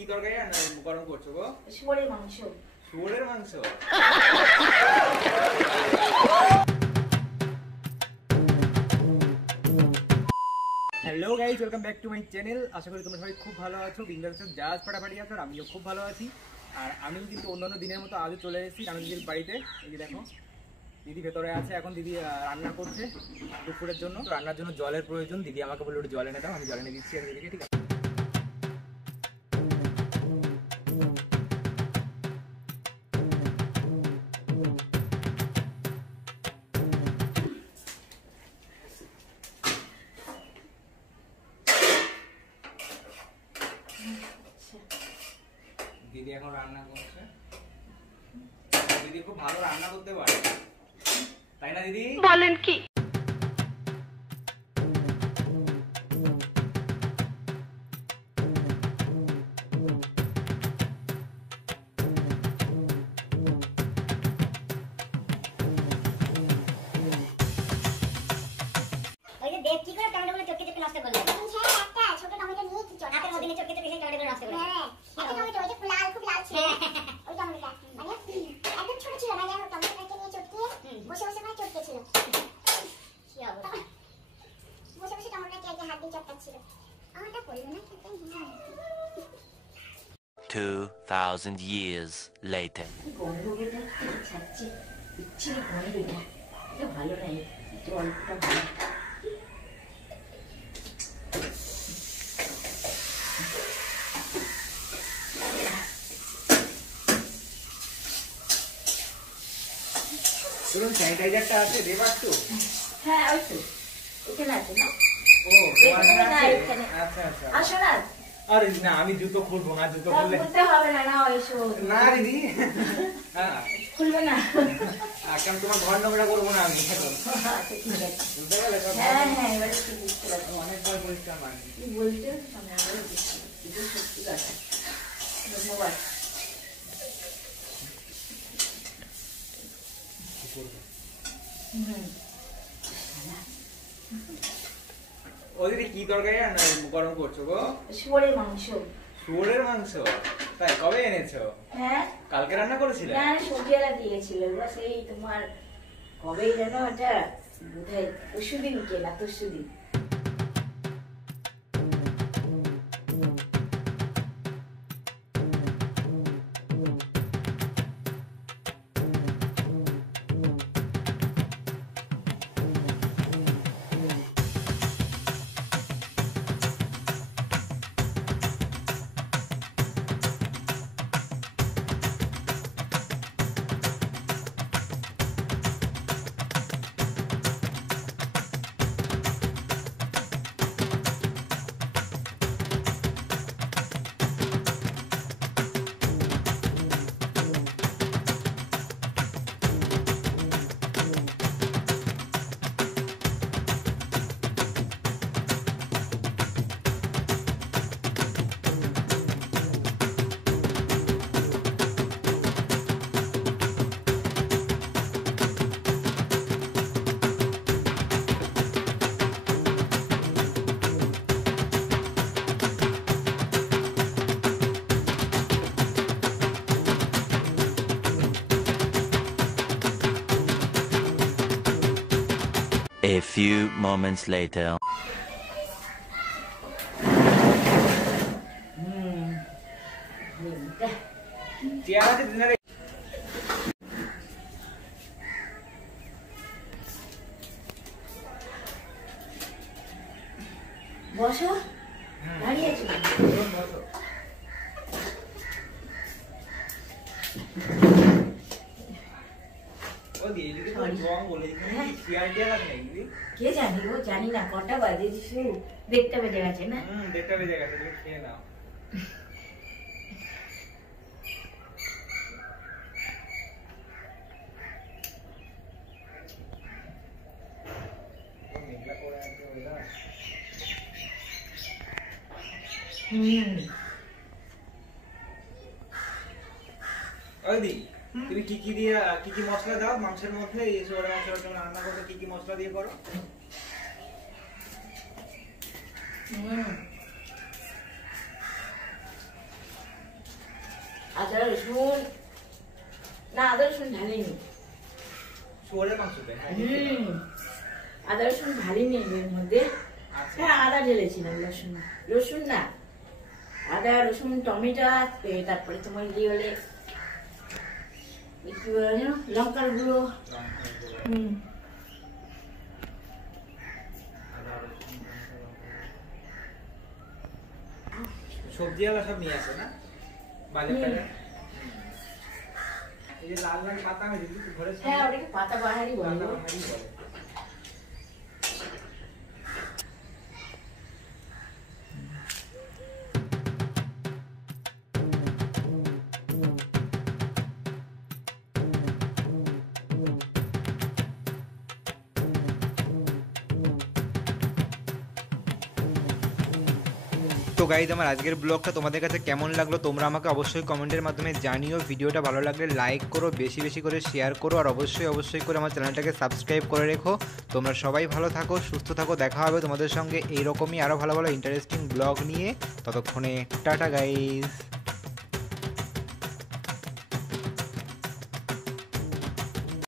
কি তরকারি গরম করছো গো? শুয়োরের মাংস। শুয়োরের মাংস? Hello guys, welcome back to my channel. আশা করি তোমরা সবাই খুব ভালো আছো, বিন্দাস জাজ ফাটাফাটি আছো। আর আমিও খুব ভালো আছি। আর আমি কিন্তু অন্যান্য দিনের মতো আজও চলে এসেছি রানু দিদির বাড়িতে। এই যে দেখো, দিদি ভেতরে আছে, এখন দিদি রান্না করছে দুপুরের জন্য। রান্নার জন্য জলের প্রয়োজন। দিদি আমাকে বললো একটু জল এনে দাও, আমি জল এনে দিচ্ছি দিদিকে। ঠিক আছে, দিদি এখন রান্না করছে। দিদি খুব ভালো রান্না করতে পারে, তাই না দিদি? বলেন কি? $2,000 years later. শুনুন, স্যানিটাইজারটা আছে, দেব একটু? হ্যাঁ, ওই তো এখানে আছে না? ও, এখানে আচ্ছা আচ্ছা। আসো না। আরে না, আমি জুতো খুলবো না। জুতো খুললে খুলতে হবে না। না এসো না দিদি। হ্যাঁ, খুলবে না। কেন তোমার ঘর নোংরা করবো না আমি। বুঝতে পারলে? হ্যাঁ হ্যাঁ, এবারে কি বুঝতে পারছি। অনেকবার পরিষ্কার মানে কি বলছো? আমি আবারও বুঝতে পারছি। এটা সত্যি কথা। ধন্যবাদ। ও দিদি, কি তরকারি গরম করছো গো? শুয়োরের মাংস। শুয়োরের মাংস? তাই, কবে এনেছো? হ্যাঁ, কালকে রান্না করেছিলে? না সবজিওয়ালা দিয়েছিল। সেই তোমার কবেই যেন ওটা বোধহয় পরশুদিন কেনা, পরশুদিন। A few moments later. বসো, দাঁড়িয়ে আছো। কে জানি গো, জানি না কটা বাজে। দেখতে বেজে গেছে না? দেখতে বেজে গেছে, তুমি খেয়ে নাও। তুমি কি কি দিয়ে কি কি মশলা দাও মাংসের মধ্যে? এই শুয়োরের মাংসের জন্য রান্না করতে কি কি মশলা দিয়ে করো? আদা রসুন, না আদা রসুন ঢালিনি। শুয়োরের মাংস দেয়, হ্যাঁ আদা রসুন ঢালিনি এর মধ্যে। আচ্ছা। হ্যাঁ আদা ঢেলেছিলাম, রসুন রসুন না, আদা রসুন টমেটো, তারপরে তোমার কি বলে কি বলে যেন, লঙ্কার গুঁড়ো। সবজিওয়ালা সব নিয়ে আসে না বাজার টাজার। এই যে লাল লাল পাতা হয়েছে কিন্তু ঘরে হ্যাঁ ওটাকে পাতা বাহারি বলে। পাতা বাহারি বলে। তো গাইজ আমার আজকের ব্লগটা তোমাদের কাছে কেমন লাগলো তোমরা আমাকে অবশ্যই কমেন্টের মাধ্যমে জানিও। ভিডিওটা ভালো লাগলে লাইক করো, বেশি বেশি করে শেয়ার করো, আর অবশ্যই করে আমার চ্যানেলটাকে সাবস্ক্রাইব করে রেখো। তোমরা সবাই ভালো থাকো, সুস্থ থাকো, দেখা হবে তোমাদের সঙ্গে এইরকমই আরও ভালো ভালো ইন্টারেস্টিং ব্লগ নিয়ে। ততক্ষণে টাটা গাইজ।